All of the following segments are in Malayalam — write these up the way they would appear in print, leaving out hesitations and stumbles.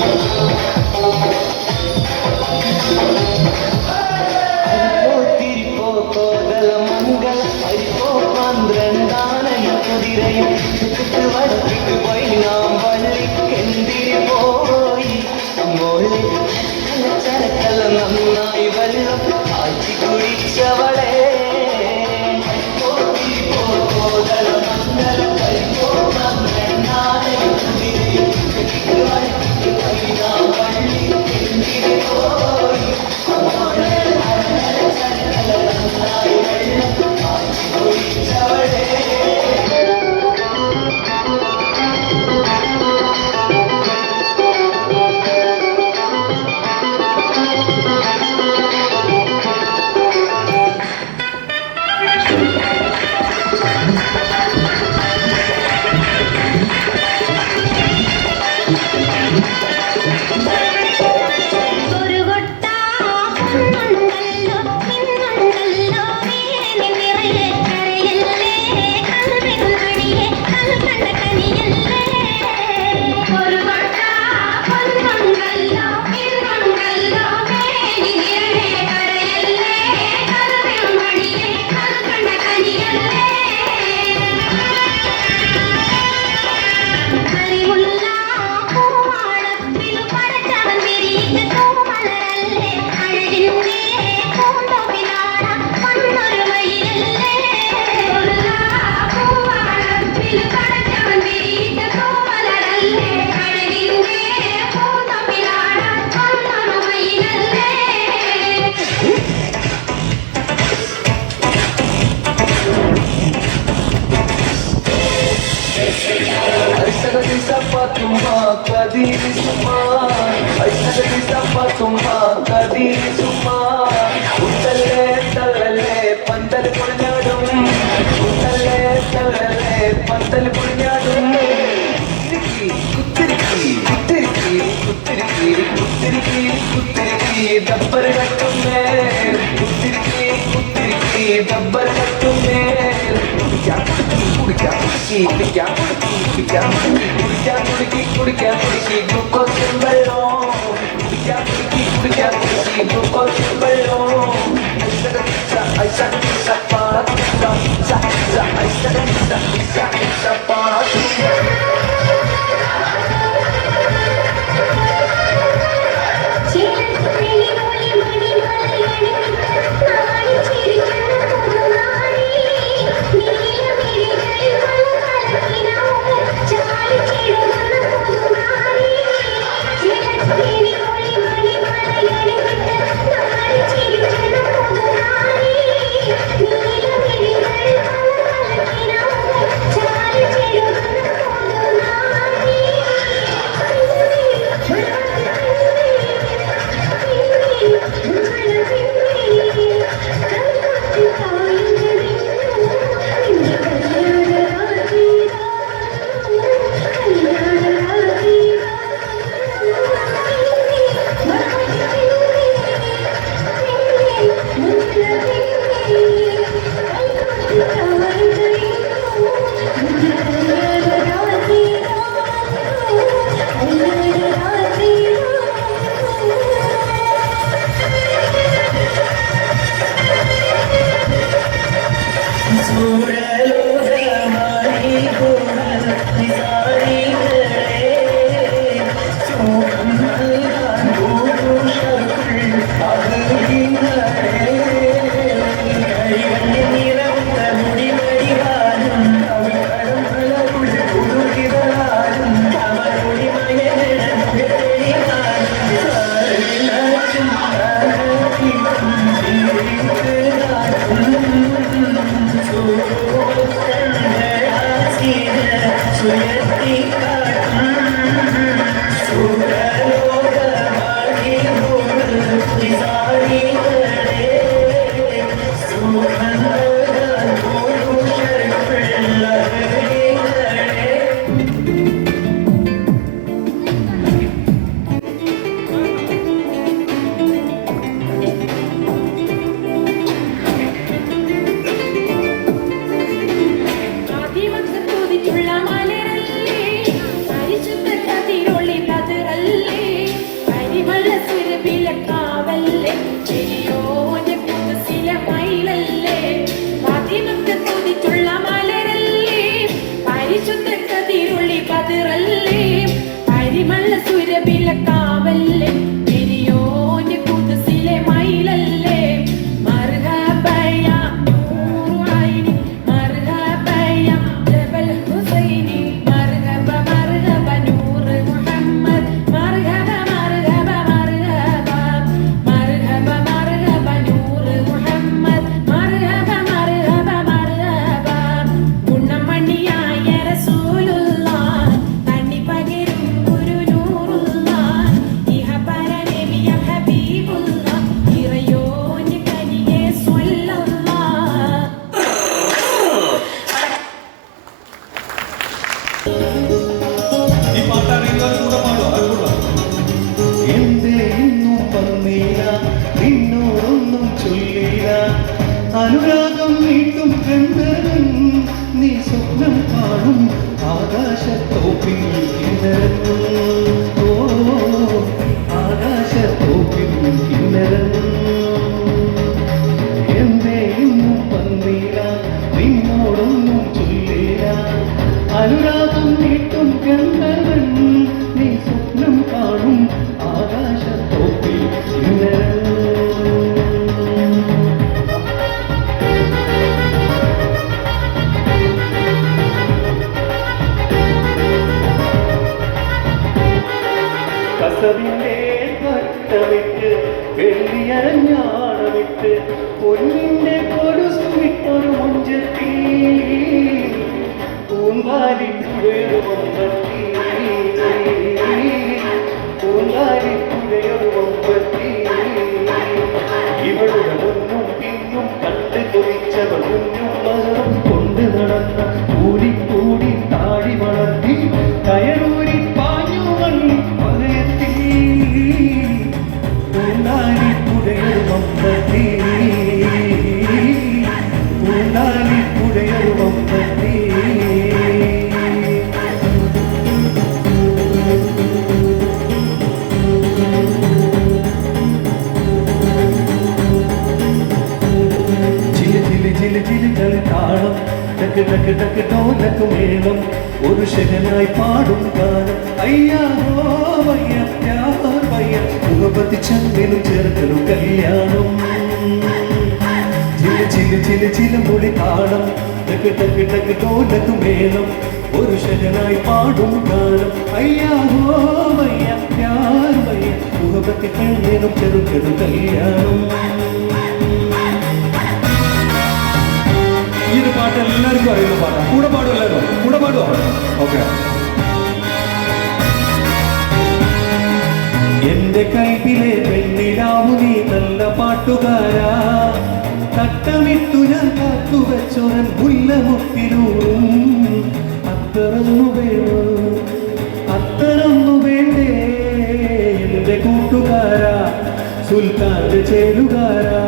Thank you. അനുരാഗം നീട്ടും ഗന്ധർവൻ നീ സ്വപ്നം കാണും ആകാശത്തോപ്പിൽ കസവിന്റെ കട്ടവിട്ട് വെള്ളിയരഞ്ഞാണവിട്ട് പൊന്നിന്റെ കൊലുസു വിട്ടൊരു മുഞ്ചത്തി പൂങ്കാലിപ്പുഴയൊരു വമ്പത്തി പൂങ്കാലിപ്പുഴയൊരു വമ്പത്തി ഇവളുടെ മുന്നും പിന്നും കണ്ട് കൊതിച്ചവൾ മുന്നും മകളും കൊണ്ട് നടന്ന കൂടി കൂടി താടി വളർത്തി കയറൂരി പാഞ്ഞു വള്ളി പകയത്തി പൂങ്കാലിപ്പുഴയൊരു വമ്പത്തി പൂങ്കാലിപ്പുഴയൊരു വമ്പത്തി താളം ടക്ക് ടക്ക് ടക്ക് ടോലക്ക് മേളം ഒരു ശകനായി പാടും ഗാനം അയ്യാഹോ വയ്യ പ്യാർ വയ്യ മുഖപത്തി ചന്ദനും ചേർക്കലും കല്യാണം ചില ചില ചില ചില മൊഴി താളം ടക്ക് ടക്ക് ടക്ക് ടോലക്ക് മേളം ഒരു ശകനായി പാടും ഗാനം അയ്യാഹോ വയ്യ പ്യാർ വയ്യ മുഖപത്തി ചന്ദനും ചേർക്കലും കല്യാണം. ഈ ഒരു പാട്ട് എല്ലാവർക്കും അറിയുന്ന പാട്ടാണ്. കൂടെ പാടും എല്ലാവരും കൂടെ പാടുമോ? ഓക്കെ. എന്റെ കൈപ്പിലെ പെണ്ണിലാവു നീ നല്ല പാട്ടുകാരാ തട്ടമിട്ടു ഞാൻ കാത്തുവച്ചോരൻ മുല്ലമുത്തിലൂറും അത്തറന്നു വേണോ അത്തറന്നു വേണ്ടേ എന്റെ കൂട്ടുകാരാ സുൽത്താന്റെ ചേരുകാരാ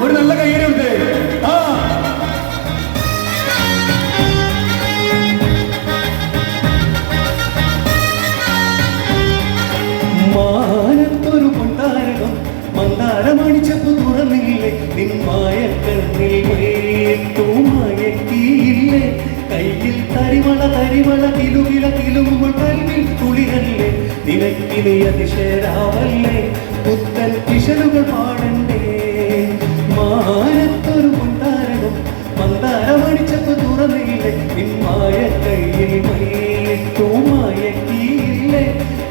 ഒരു നല്ല കയ്യനുണ്ട്. മാനത്തൊരു കൊണ്ടാരകം മന്ദാരമണിച്ചപ്പു തുറന്നില്ലേ നിന്മായ കണ്ണിൽ മയക്കിയില്ലേ കയ്യിൽ തരിമള തരിമള കിലുകില കിലുകുമ്പോൾ കൽവിൽ തുളിരല്ലേ നിനക്കിനെ അതിശയരാവല്ലേ പുത്തൻ കിഷലുകൾ പാടണ്ടേ. മാനത്തൊരു കൊണ്ടാരകം മന്ദാരമണിച്ചപ്പു തുറന്നില്ലേ നിന്മായ കയ്യിൽ മയക്കിയില്ലേ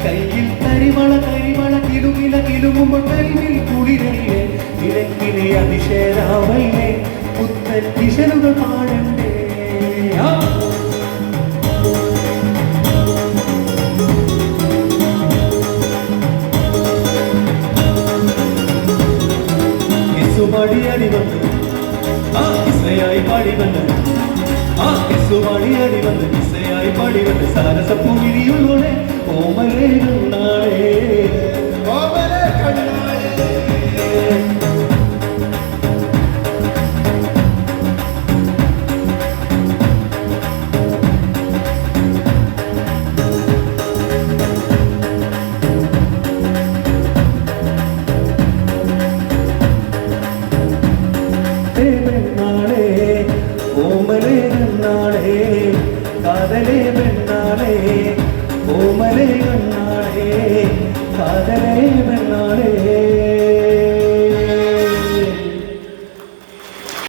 കയ്യിൽ തരിമള തരിമള കിലുകില കിലുകുമ്പോൾ കൽവിൽ തുളിരല്ലേ നിനക്കിനെ അതിശയരാവല്ലേ പുത്തൻ കിഷലുകൾ പാടണ്ടേ. പാടിയാടി വന്നു ഇസയായി പാടി വന്നു പാടിയാടി വന്നു ഇസയായി പാടി വന്നു സാരസപ്പൂവിരിയുള്ളോടെ ഓമലേ കണ്ണാളേ ഓമലേ കണ്ണാളേ. ഓമലേ കണ്ണാളേ കാതലേ